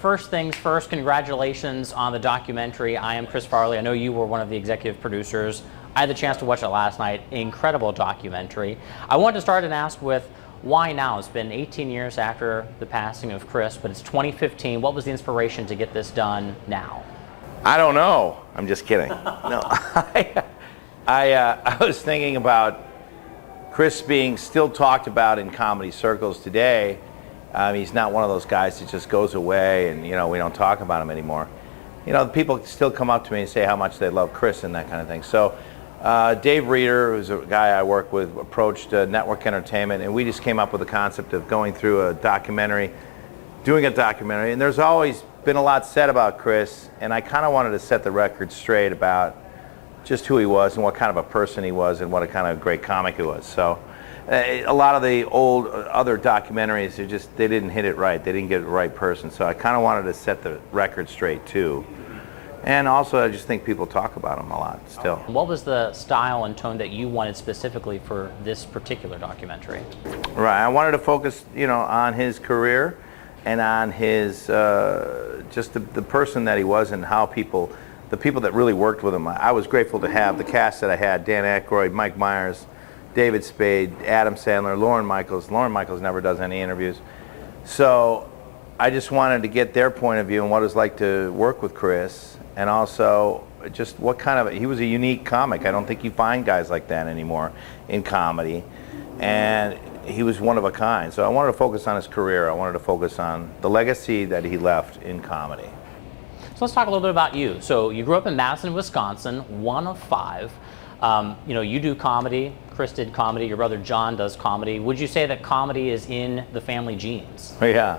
first things first, congratulations on the documentary, I Am Chris Farley. I know you were one of the executive producers. I had the chance to watch it last night. Incredible documentary. I wanted to start and ask with, why now? It's been 18 years after the passing of Chris, but it's 2015. What was the inspiration to get this done now? I don't know. I'm just kidding. No, I was thinking about Chris being still talked about in comedy circles today. He's not one of those guys that just goes away and, we don't talk about him anymore. People still come up to me and say how much they love Chris and that kind of thing. So Dave Reeder, who's a guy I work with, approached Network Entertainment, and we just came up with the concept of going through a documentary, doing a documentary. And there's always been a lot said about Chris, and I kind of wanted to set the record straight about just who he was and what kind of a person he was and what a kind of great comic he was. So a lot of the old other documentaries, they didn't hit it right. They didn't get the right person. So I kind of wanted to set the record straight too. And also I just think people talk about him a lot still. What was the style and tone that you wanted specifically for this particular documentary? Right, I wanted to focus, on his career and on his, just the person that he was and how the people that really worked with him. I was grateful to have the cast that I had: Dan Aykroyd, Mike Myers, David Spade, Adam Sandler, Lorne Michaels. Lorne Michaels never does any interviews. So I just wanted to get their point of view and what it was like to work with Chris, and also just what kind of, he was a unique comic. I don't think you find guys like that anymore in comedy. And he was one of a kind. So I wanted to focus on his career. I wanted to focus on the legacy that he left in comedy. So let's talk a little bit about you. So you grew up in Madison, Wisconsin, one of five. You do comedy, Chris did comedy, your brother John does comedy. Would you say that comedy is in the family genes? Yeah,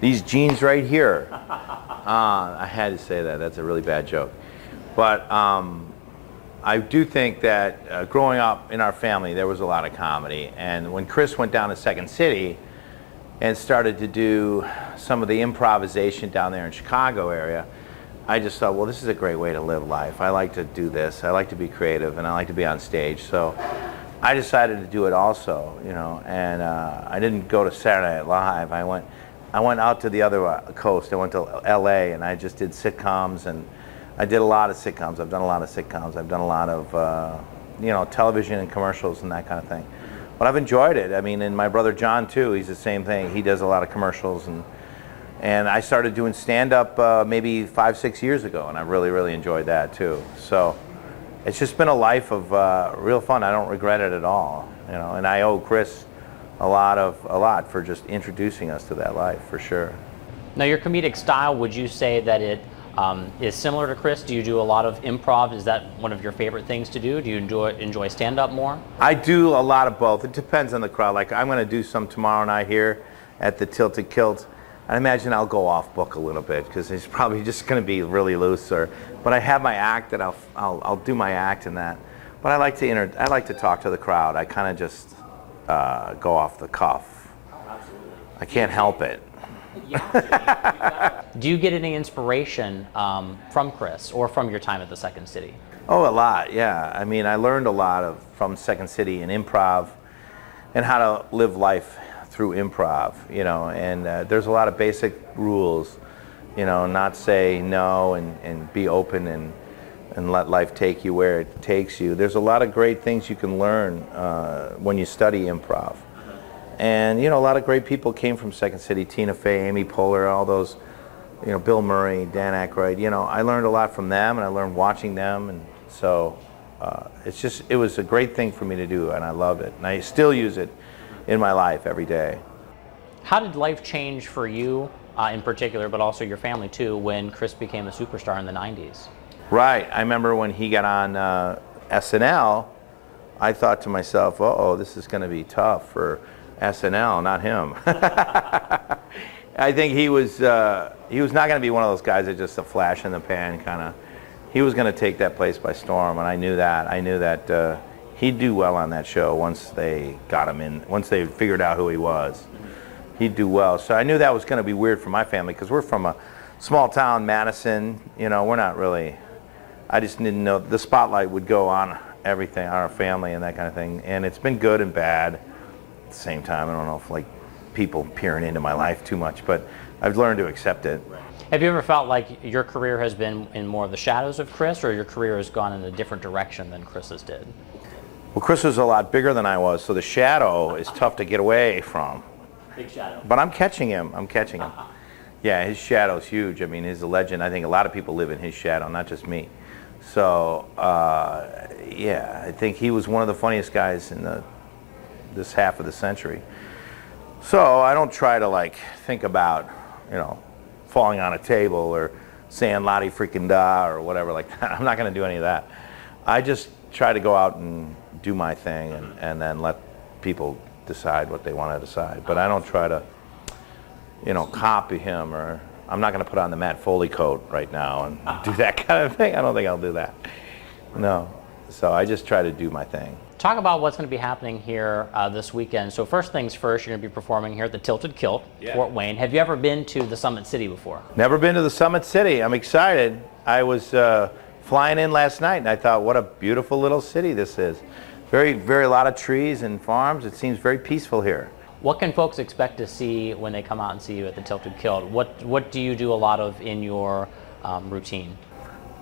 these genes right here. I had to say that, that's a really bad joke. But I do think that growing up in our family, there was a lot of comedy. And when Chris went down to Second City and started to do some of the improvisation down there in Chicago area, I just thought, well, this is a great way to live life. I like to do this. I like to be creative, and I like to be on stage. So I decided to do it also, and I didn't go to Saturday Night Live. I went out to the other coast. I went to LA, and I just did sitcoms, and I did a lot of sitcoms. I've done a lot of sitcoms. I've done a lot of, television and commercials and that kind of thing. But I've enjoyed it. I mean, and my brother John too, he's the same thing. He does a lot of commercials, and I started doing stand-up maybe 5-6 years ago, and I really, really enjoyed that too. So it's just been a life of real fun. I don't regret it at all, and I owe Chris a lot for just introducing us to that life, for sure. Now, your comedic style, would you say that it is similar to Chris? Do you do a lot of improv? Is that one of your favorite things to do? Do you enjoy stand-up more? I do a lot of both. It depends on the crowd. Like, I'm going to do some tomorrow night here at the Tilted Kilt. I imagine I'll go off book a little bit because it's probably just going to be really loose. But I have my act that I'll do my act in that. But I like to talk to the crowd. I kind of just go off the cuff. Absolutely. I can't help it. Do you get any inspiration from Chris or from your time at the Second City? Oh, a lot, yeah. I mean, I learned a lot from Second City and improv and how to live life through improv, and there's a lot of basic rules, not say no and be open and let life take you where it takes you. There's a lot of great things you can learn when you study improv. And, a lot of great people came from Second City: Tina Fey, Amy Poehler, all those, Bill Murray, Dan Aykroyd. I learned a lot from them, and I learned watching them, and so it was a great thing for me to do, and I love it. And I still use it in my life every day. How did life change for you in particular, but also your family too, when Chris became a superstar in the 90s? Right. I remember when he got on SNL, I thought to myself, uh-oh, this is going to be tough for SNL, not him. I think he was not going to be one of those guys that just a flash in the pan kind of. He was going to take that place by storm, and I knew that. I knew that he'd do well on that show once they got him in, once they figured out who he was. He'd do well. So I knew that was going to be weird for my family because we're from a small town, Madison. We're not really, I just didn't know the spotlight would go on everything, our family and that kind of thing. And it's been good and bad at the same time. I don't know if people peering into my life too much, but I've learned to accept it. Have you ever felt like your career has been in more of the shadows of Chris, or your career has gone in a different direction than Chris's did? Well, Chris was a lot bigger than I was, so the shadow is tough to get away from. Big shadow. But I'm catching him. Yeah, his shadow's huge. I mean, he's a legend. I think a lot of people live in his shadow, not just me. So, yeah, I think he was one of the funniest guys in this half of the century. So I don't try to like think about, falling on a table or saying "la di freaking da" or whatever like that. I'm not going to do any of that. I just try to go out and do my thing and then let people decide what they want to decide. But I don't try to, copy him, or I'm not going to put on the Matt Foley coat right now and do that kind of thing. I don't think I'll do that. No. So I just try to do my thing. Talk about what's going to be happening here this weekend. So first things first, you're going to be performing here at the Tilted Kilt, Fort Wayne. Have you ever been to the Summit City before? Never been to the Summit City. I'm excited. I was flying in last night and I thought, what a beautiful little city this is. Very, very, a lot of trees and farms. It seems very peaceful here. What can folks expect to see when they come out and see you at the Tilted Kilt? What do you do a lot of in your routine?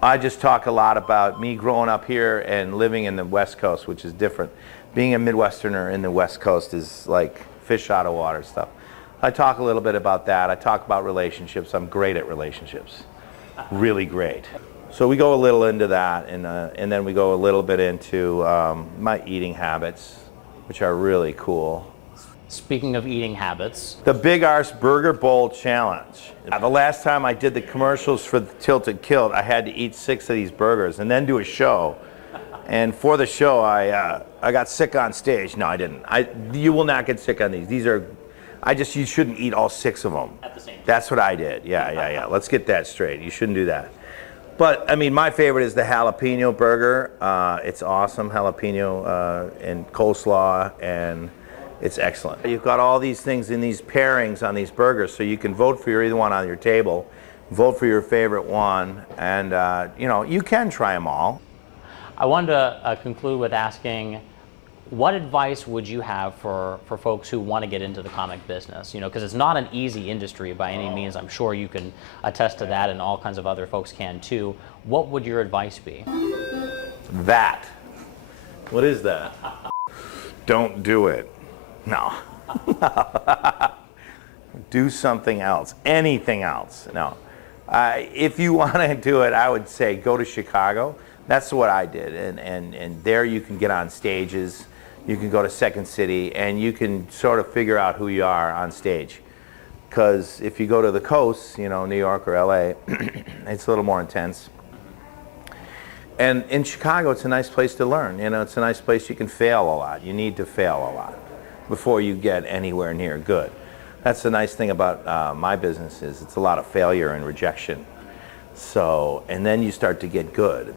I just talk a lot about me growing up here and living in the West Coast, which is different. Being a Midwesterner in the West Coast is like fish out of water stuff. I talk a little bit about that. I talk about relationships. I'm great at relationships, really great. So we go a little into that, and then we go a little bit into my eating habits, which are really cool. Speaking of eating habits, the Big Arse Burger Bowl Challenge. The last time I did the commercials for the Tilted Kilt, I had to eat 6 of these burgers and then do a show. And for the show, I got sick on stage. No, I didn't. You will not get sick on these. You shouldn't eat all 6 of them. At the same time. That's what I did. Yeah. Let's get that straight. You shouldn't do that. But I mean, my favorite is the jalapeno burger. It's awesome, jalapeno and coleslaw, and it's excellent. You've got all these things in these pairings on these burgers, so you can vote for either one on your table, vote for your favorite one, and you can try them all. I wanted to conclude with asking, what advice would you have for folks who want to get into the comic business? Because it's not an easy industry by any means. I'm sure you can attest to that, and all kinds of other folks can too. What would your advice be? That. What is that? Don't do it. No. Do something else. Anything else. No. If you want to do it, I would say go to Chicago. That's what I did. And there you can get on stages. You can go to Second City, and you can sort of figure out who you are on stage. Because if you go to the coast, New York or LA, it's a little more intense. And in Chicago, it's a nice place to learn. It's a nice place you can fail a lot. You need to fail a lot before you get anywhere near good. That's the nice thing about my business is it's a lot of failure and rejection. So, and then you start to get good.